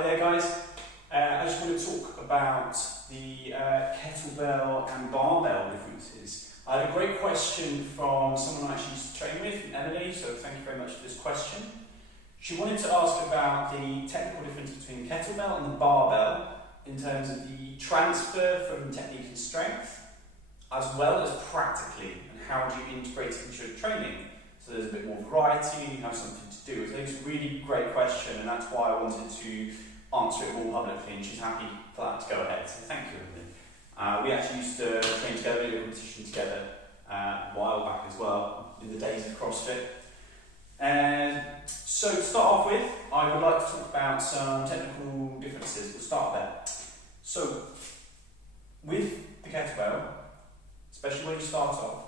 Hi there guys, I just want to talk about the kettlebell and barbell differences. I had a great question from someone I actually used to train with, Emily, so thank you very much for this question. She wanted to ask about the technical difference between kettlebell and the barbell in terms of the transfer from technique and strength, as well as practically, and how do you integrate it into your training. So there's a bit more variety, you have something to do. I think it's a really great question, and that's why I wanted to answer it all publicly, and she's happy for that to go ahead. So thank you, Emily. We actually used to train together, do a competition together a while back as well, in the days of CrossFit. So to start off with, I would like to talk about some technical differences. We'll start there. So with the kettlebell, especially when you start off,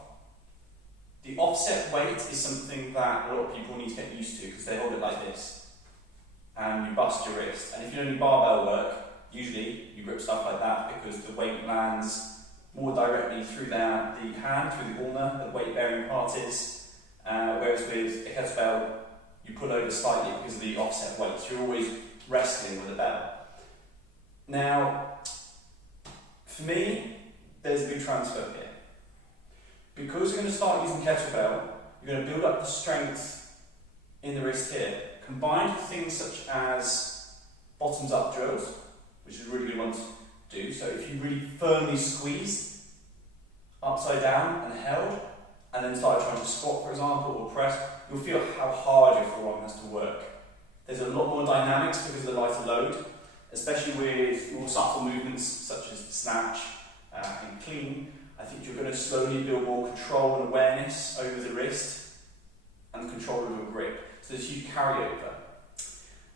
the offset weight is something that a lot of people need to get used to because they hold it like this and you bust your wrist. And if you don't do barbell work, usually you grip stuff like that because the weight lands more directly through the hand, through the ulna, the weight bearing part is. Whereas with a kettlebell, you pull over slightly because of the offset weight. So you're always wrestling with a bell. Now, for me, there's a big transfer here. Because you're going to start using kettlebell, you're going to build up the strength in the wrist here, combined with things such as bottoms up drills, which is a really good one to do. So if you really firmly squeeze upside down and held, and then start trying to squat, for example, or press, you'll feel how hard your forearm has to work. There's a lot more dynamics because of the lighter load, especially with more subtle movements such as the snatch and clean. I think you're going to slowly build more control and awareness over the wrist and control over grip. So there's huge carryover.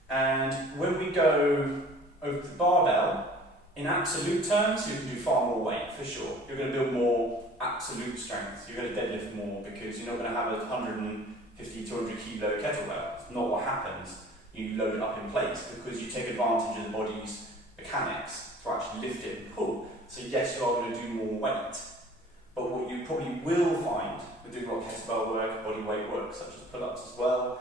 And when we go over to the barbell, in absolute terms, you can do far more weight for sure. You're going to build more absolute strength. You're going to deadlift more because you're not going to have a 150, 200 kilo kettlebell. It's not what happens. You load it up in place because you take advantage of the body's mechanics to actually lift it and pull. So yes, you are going to do more weight. But what you probably will find with doing a lot of kettlebell work, body weight work, such as pull-ups as well,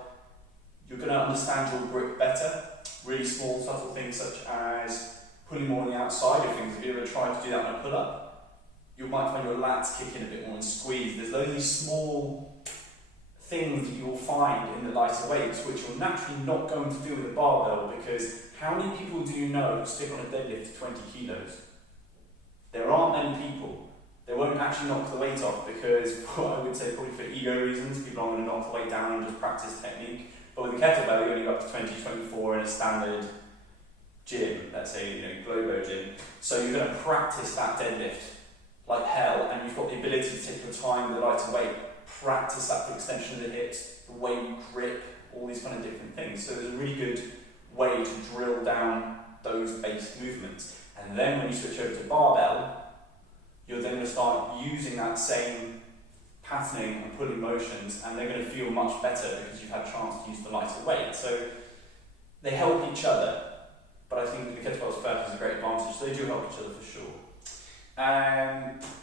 you're going to understand your grip better. Really small, subtle things such as pulling more on the outside of things. If you ever tried to do that on a pull-up, you might find your lats kick in a bit more and squeeze. There's loads of these small things that you'll find in the lighter weights which you're naturally not going to do with a barbell, because how many people do you know who stick on a deadlift to 20 kilos? There aren't many people. They won't actually knock the weight off because, I would say probably for ego reasons, people aren't going to knock the weight down and just practice technique. But with the kettlebell, you only go up to 20, 24 in a standard gym, let's say, Globo gym. So you're going to practice that deadlift like hell, and you've got the ability to take your time with the lighter weight, practice that for extension of the hips, the way you grip, all these kind of different things. So there's a really good way to drill down those base movements. And then when you switch over to barbell, you're then going to start using that same patterning and pulling motions, and they're going to feel much better because you've had a chance to use the lighter weight. So they help each other, but I think the kettlebell's first is a great advantage, so they do help each other for sure.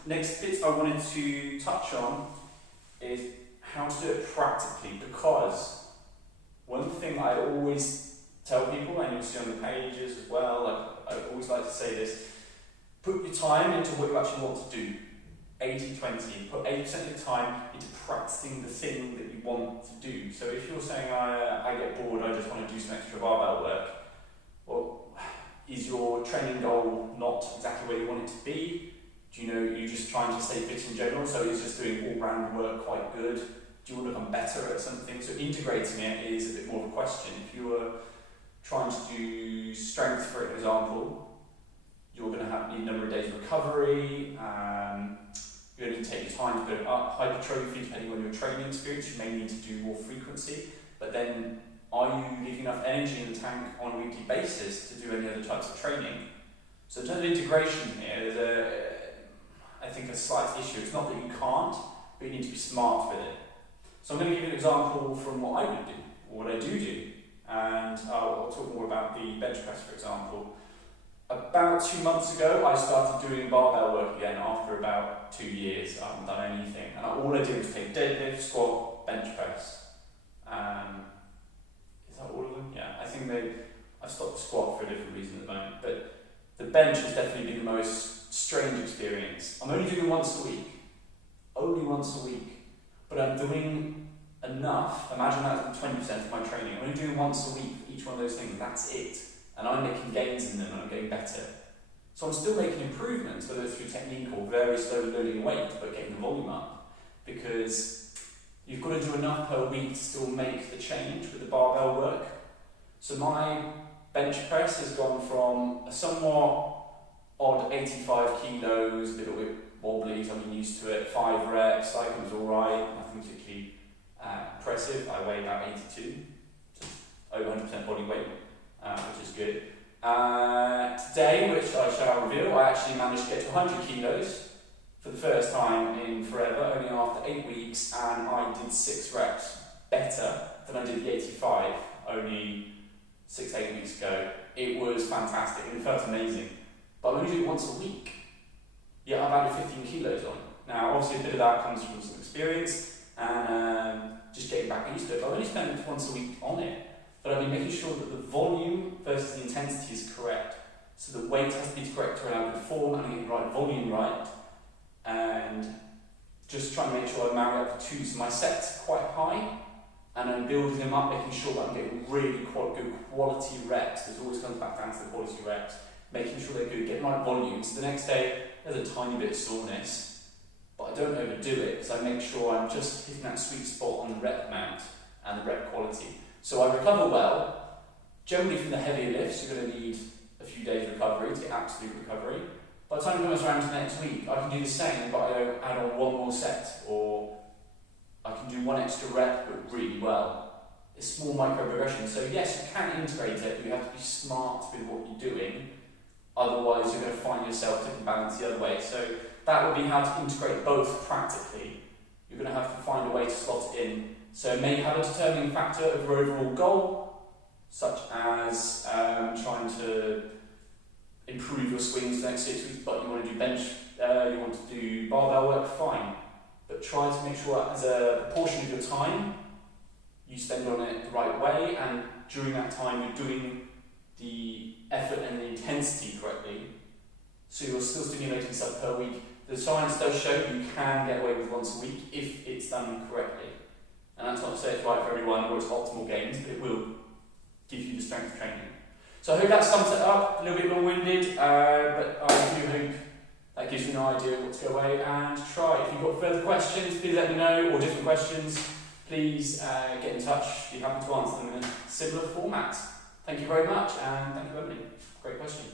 Next bit I wanted to touch on is how to do it practically, because one thing I always tell people, and you'll see on the pages as well, I always like to say this: put your time into what you actually want to do. 80-20. Put 80% of your time into practicing the thing that you want to do. So if you're saying, I get bored, I just want to do some extra barbell work, well, is your training goal not exactly where you want it to be? Do you know you're just trying to stay fit in general, so is just doing all-round work quite good? Do you want to become better at something? So integrating it is a bit more of a question. If you were trying to do strength, for example, you're going to need a number of days of recovery, you're going to take your time to build up hypertrophy depending on your training experience. You may need to do more frequency, but then are you leaving enough energy in the tank on a weekly basis to do any other types of training? So in terms of integration here, there's I think a slight issue. It's not that you can't, but you need to be smart with it. So I'm going to give you an example from what I would do, or what I do, and I'll talk more about the bench press, for example. About 2 months ago, I started doing barbell work again after about 2 years. I haven't done anything. And all I did was take deadlift, squat, bench press. Is that all of them? Yeah, I think I've stopped the squat for a different reason at the moment, but the bench has definitely been the most strange experience. I'm only doing once a week, but I'm doing enough. Imagine that's 20% of my training. I'm only doing once a week for each one of those things, that's it. And I'm making gains in them and I'm getting better. So I'm still making improvements, whether it's through technique or very slowly loading weight, but getting the volume up. Because you've got to do enough per week to still make the change with the barbell work. So my bench press has gone from a somewhat odd 85 kilos, a little bit wobbly, so I'm used to it, 5 reps, I think it was alright, nothing particularly impressive. I weigh about 82, so over 100% body weight, which is good. Today, which I shall reveal, I actually managed to get to 100 kilos for the first time in forever, only after 8 weeks, and I did 6 reps better than I did the 85 only 6-8 weeks ago. It was fantastic and it felt amazing. But I only do it once a week. Yeah, I've added 15 kilos on. Now, obviously, a bit of that comes from some experience and just getting back used to it. But I've only spent once a week on it. But I've been making sure that the volume versus the intensity is correct. So the weight has to be correct to allow good form and get the right volume right. And just trying to make sure I marry up the two. So my sets are quite high, and I'm building them up, making sure that I'm getting really good quality reps. It always comes back down to the quality reps. Making sure they're good, getting the right volume. So the next day, there's a tiny bit of soreness, but I don't overdo it because I make sure I'm just hitting that sweet spot on the rep amount and the rep quality. So I recover well. Generally from the heavier lifts, you're going to need a few days recovery to get absolute recovery. By the time it comes around to next week, I can do the same, but I add on one more set, or I can do one extra rep, but really well. It's small micro progression. So yes, you can integrate it, but you have to be smart with what you're doing. Otherwise, you're going to find yourself tipping balance the other way. So that would be how to integrate both practically. You're going to have to find a way to slot it in. So it may have a determining factor of your overall goal, such as trying to improve your swings the next 6 weeks, but you want to do bench, you want to do barbell work, fine. But try to make sure as a proportion of your time, you spend on it the right way, and during that time you're doing the effort and the intensity correctly, so you're still stimulating yourself per week. The science does show you can get away with once a week if it's done correctly. And that's not to say it's right for everyone or it's optimal gains, but it will give you the strength training. So I hope that sums it up, a little bit long-winded, but I do hope that gives you an idea of what to go away and try. If you've got further questions, please let me know, or different questions, please get in touch. Be happy to answer them in a similar format. Thank you very much, and thank you, Emily. Great question.